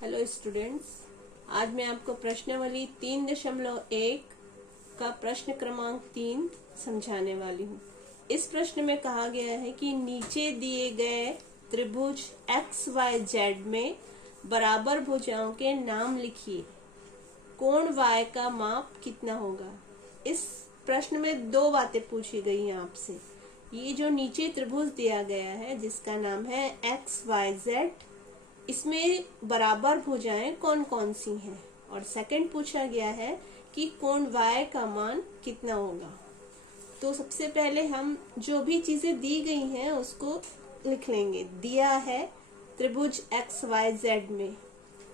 Hello students, आज मैं आपको प्रश्नावली 3.1 का प्रश्न क्रमांक 3 समझाने वाली हूँ। इस प्रश्न में कहा गया है कि नीचे दिए गए त्रिभुज एक्स वाई जेड में बराबर भुजाओं के नाम लिखिए। कोण वाई का माप कितना होगा। इस प्रश्न में दो बातें पूछी गई हैं आपसे। ये जो नीचे त्रिभुज दिया गया है जिसका नाम है एक्स वाई जेड, इसमें बराबर भुजाएं कौन कौन सी हैं, और सेकंड पूछा गया है कि कोण y का मान कितना होगा। तो सबसे पहले हम जो भी चीजें दी गई हैं उसको लिख लेंगे। दिया है त्रिभुज एक्स वाई जेड में,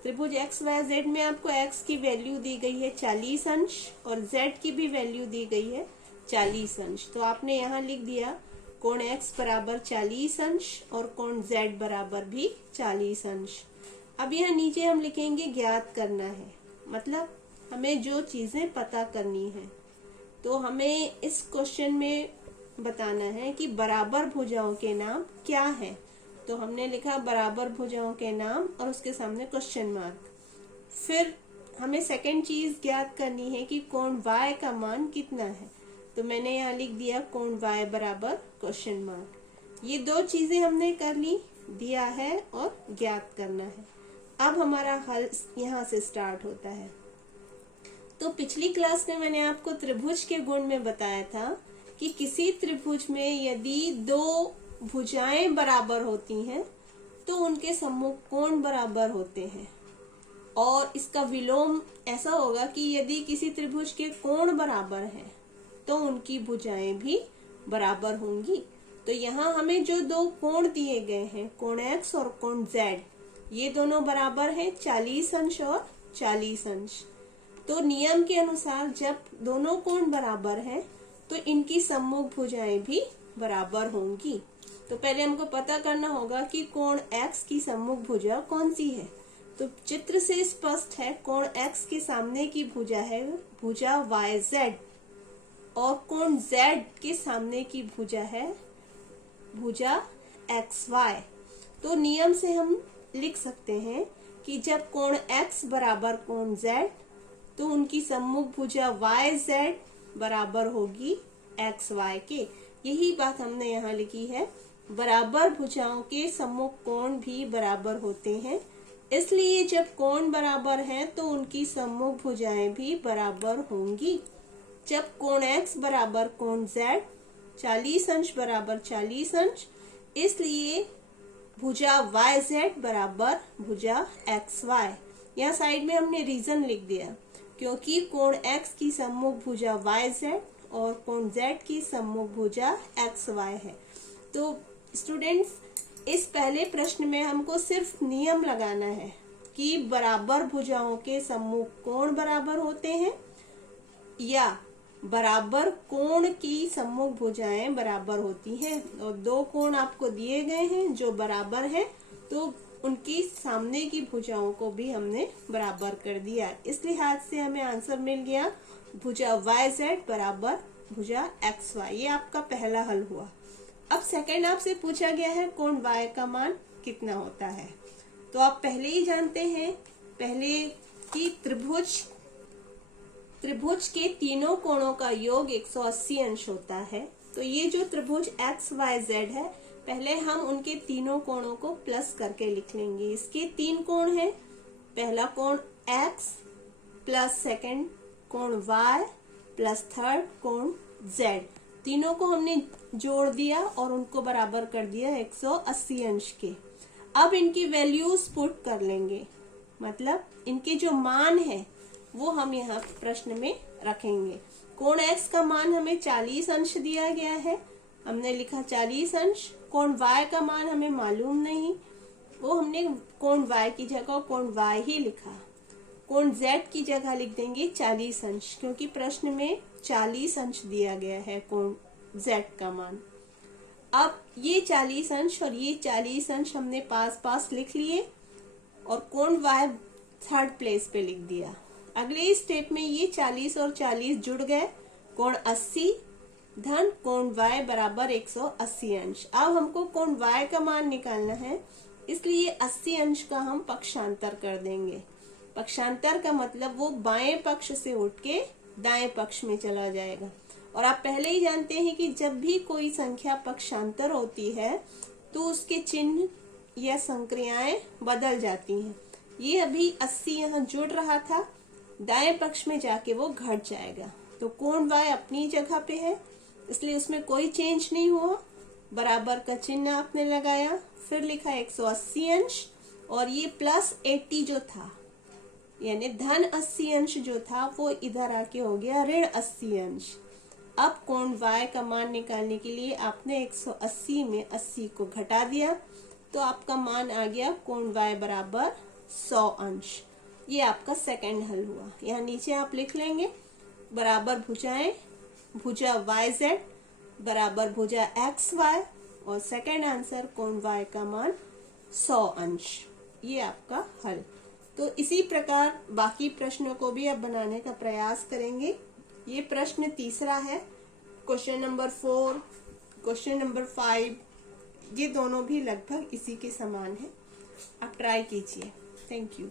त्रिभुज एक्स वाई जेड में आपको x की वैल्यू दी गई है 40 अंश और z की भी वैल्यू दी गई है 40 अंश। तो आपने यहाँ लिख दिया कोण x बराबर 40 अंश और कोण z बराबर भी 40 अंश। अब यहाँ नीचे हम लिखेंगे ज्ञात करना है, मतलब हमें जो चीजें पता करनी है। तो हमें इस क्वेश्चन में बताना है कि बराबर भुजाओं के नाम क्या है। तो हमने लिखा बराबर भुजाओं के नाम और उसके सामने क्वेश्चन मार्क। फिर हमें सेकंड चीज ज्ञात करनी है कि कोण y का मान कितना है। तो मैंने यहाँ लिख दिया कोण y बराबर क्वेश्चन मार्क। ये दो चीजें हमने कर ली, दिया है और ज्ञात करना है। अब हमारा हल यहाँ से स्टार्ट होता है। तो पिछली क्लास में मैंने आपको त्रिभुज के गुण में बताया था कि किसी त्रिभुज में यदि दो भुजाएं बराबर होती हैं तो उनके सम्मुख कोण बराबर होते हैं, और इसका विलोम ऐसा होगा कि यदि किसी त्रिभुज के कोण बराबर हैं तो उनकी भुजाएं भी बराबर होंगी। तो यहाँ हमें जो दो कोण दिए गए हैं, कोण x और कोण z, ये दोनों बराबर हैं 40 अंश और 40 अंश। तो नियम के अनुसार जब दोनों कोण बराबर हैं तो इनकी सम्मुख भुजाएं भी बराबर होंगी। तो पहले हमको पता करना होगा कि कोण x की सम्मुख भुजा कौन सी है। तो चित्र से स्पष्ट है, कोण x के सामने की भुजा है भुजा YZ और कोण z के सामने की भुजा है भुजा XY। तो नियम से हम लिख सकते हैं कि जब कोण x बराबर कोण z तो उनकी सम्मुख भुजा YZ बराबर होगी XY के। यही बात हमने यहाँ लिखी है, बराबर भुजाओं के सम्मुख कोण भी बराबर होते हैं, इसलिए जब कोण बराबर हैं तो उनकी सम्मुख भुजाएं भी बराबर होंगी। जब कोण x बराबर कोण z 40 अंश बराबर 40 अंश, इसलिए भुजा YZ बराबर भुजा XY। यहाँ साइड में हमने रीजन लिख दिया, क्योंकि कोण x की सम्मुख भुजा YZ और कोण z की सम्मुख भुजा XY है। तो स्टूडेंट्स, इस पहले प्रश्न में हमको सिर्फ नियम लगाना है कि बराबर भुजाओं के सम्मुख कोण बराबर होते हैं या बराबर कोण की सम्मुख भुजाएं बराबर होती हैं। और दो कोण आपको दिए गए हैं जो बराबर हैं, तो उनकी सामने की भुजाओं को भी हमने बराबर कर दिया। इस लिहाज से हमें आंसर मिल गया भुजा YZ बराबर भुजा XY। ये आपका पहला हल हुआ। अब सेकंड आपसे पूछा गया है कोण y का मान कितना होता है। तो आप पहले ही जानते हैं कि त्रिभुज के तीनों कोणों का योग 180 अंश होता है। तो ये जो त्रिभुज XYZ है, पहले हम उनके तीनों कोणों को प्लस करके लिख लेंगे। इसके तीन कोण हैं, पहला कोण x प्लस सेकंड कोण y प्लस थर्ड कोण z। तीनों को हमने जोड़ दिया और उनको बराबर कर दिया 180 अंश के। अब इनकी वैल्यूज पुट कर लेंगे, मतलब इनके जो मान है वो हम यहाँ प्रश्न में रखेंगे। कोण x का मान हमें 40 अंश दिया गया है, हमने लिखा 40 अंश। कोण y का मान हमें मालूम नहीं, वो हमने कोण y की जगह कोण y ही लिखा। कोण z की जगह लिख देंगे 40 अंश, क्योंकि प्रश्न में 40 अंश दिया गया है कोण z का मान। अब ये 40 अंश और ये 40 अंश हमने पास पास लिख लिए और कोण y थर्ड प्लेस पे लिख दिया। अगले स्टेप में ये 40 और 40 जुड़ गए, कोण 80 धन कोण y बराबर 180 अंश। अब हमको कोण y का मान निकालना है। इसलिए 80 अंश का हम पक्षांतर कर देंगे। पक्षांतर का मतलब वो बाएं पक्ष से उठ के दाएं पक्ष में चला जाएगा। और आप पहले ही जानते हैं कि जब भी कोई संख्या पक्षांतर होती है तो उसके चिन्ह या संक्रियाएं बदल जाती हैं। ये अभी 80 यहाँ जुड़ रहा था, दाएं पक्ष में जाके वो घट जाएगा। तो कोण y अपनी जगह पे है, इसलिए उसमें कोई चेंज नहीं हुआ। बराबर का चिन्ह आपने लगाया, फिर लिखा 180 अंश, और ये प्लस 80 जो था यानी धन 80 अंश जो था वो इधर आके हो गया ऋण 80 अंश। अब कोण y का मान निकालने के लिए आपने 180 में 80 को घटा दिया, तो आपका मान आ गया कोण y बराबर 100 अंश। ये आपका सेकंड हल हुआ। यहाँ नीचे आप लिख लेंगे बराबर भुजाएं, भुजा YZ बराबर भुजा XY, और सेकंड आंसर कोण y का मान 100 अंश। ये आपका हल। तो इसी प्रकार बाकी प्रश्नों को भी आप बनाने का प्रयास करेंगे। ये प्रश्न तीसरा है। क्वेश्चन नंबर 4, क्वेश्चन नंबर 5, ये दोनों भी लगभग इसी के समान है। आप ट्राई कीजिए। Thank you.